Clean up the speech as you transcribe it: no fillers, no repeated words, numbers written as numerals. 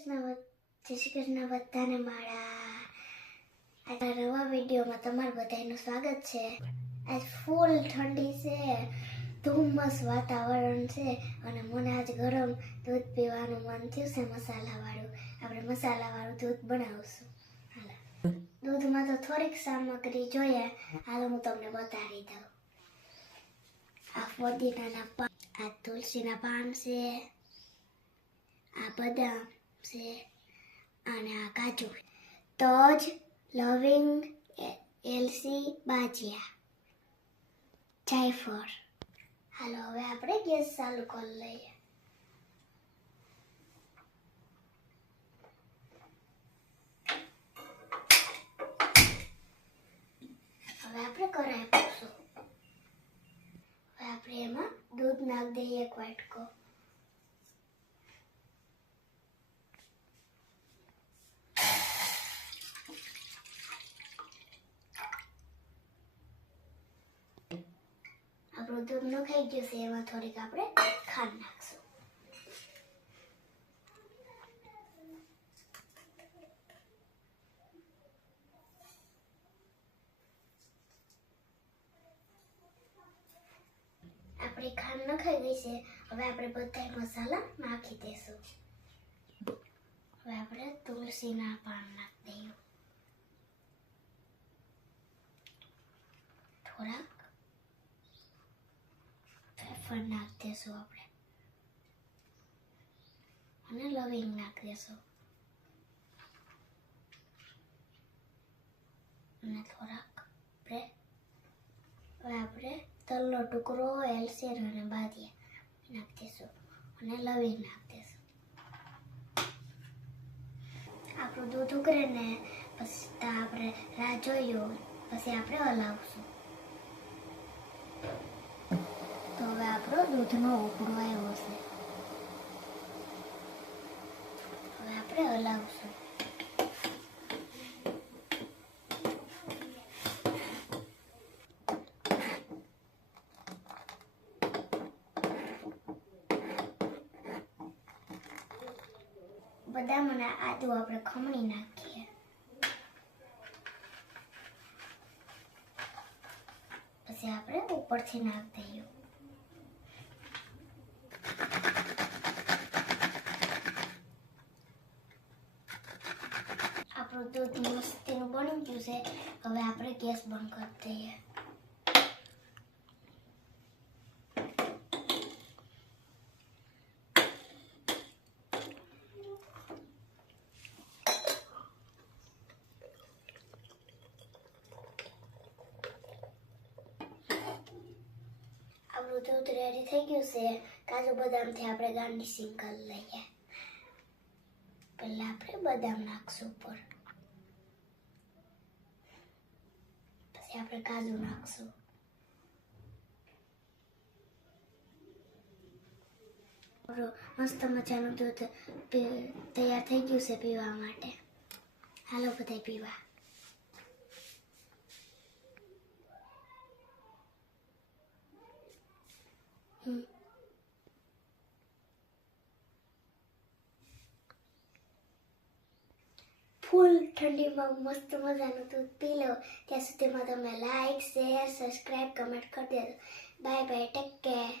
શ્રી કૃષ્ણ બધાને મારા આ નવા વિડીયોમાં તમારું બધાનું સ્વાગત છે। આજ ફૂલ ઠંડી છે, ધુમ્મસ વાતાવરણ છે અને મને આજ ગરમ દૂધ પીવાનું મન થયું છે મસાલાવાળું। આપણે મસાલાવાળું દૂધ બનાવશું। દૂધમાં તો થોડીક સામગ્રી જોઈએ, હાલો હું તમને બતાવી દઉં। આ ફુદીનાના પાન, આ તુલસીના પાન છે, આ બદામ છે અને આ કાજુ, તજ, લવિંગ, એલચી, બાજીયા, જાયફળ। હાલો હવે આપણે ગેસ ચાલુ કરી લઈએ। હવે આપણે કઢાઈ મૂકશું। હવે આપણે એમાં દૂધ નાખી દઈએ, 1 વાટકો। આપણું દૂધ નખાઈ ગયું છે, એમાં થોડીક આપણે ખાંડ નાખશું। આપણી ખાંડ નખાઈ ગઈ છે, હવે આપણે બધા મસાલા નાખી દઈશું। હવે આપણે તુલસીના પાન નાખી દઈએ, થોડાક જાયફળ નાખી દઈશું આપણે અને લવિંગ નાખી દઈશું અને થોડાક આપણે તલનો ટુકડો, એલચી અને બાદિયા નાખી દઈશું અને લવિંગ નાખી દઈશું। આપણું દૂધ ઉકળે ને પછી આપણે રાહ જોયું, પછી આપણે હલાવશું। તો હવે આપણો દૂધનો ઉકળો આવ્યો છે, હવે આપણે હલાવશું। બદામ અને આદુ આપણે ખમણી નાખીએ, પછી આપણે ઉપરથી નાખી દઈએ। આપણું દૂધ મસ્તીનું બની ગયું છે, હવે આપણે ગેસ બંધ કરી દઈએ। આપણું દૂધ રેડી થઈ ગયું છે, કાજુ બદામથી આપણે ગાર્નિશિંગ કરી લઈએ। પહેલા આપણે બદામ નાખશું ઉપર, પછી આપણે કાજુ નાખશું, મસ્ત મજાનું દૂધ તૈયાર થઈ ગયું છે પીવા માટે। હાલો બધા પીવા। ફૂલ ઠંડીમાં મસ્ત મજાનું દૂધ પી લો। ત્યાં સુધીમાં તમે લાઈક, શેર, સબસ્ક્રાઈબ, કમેન્ટ કરી દેજો। Bye bye, take care.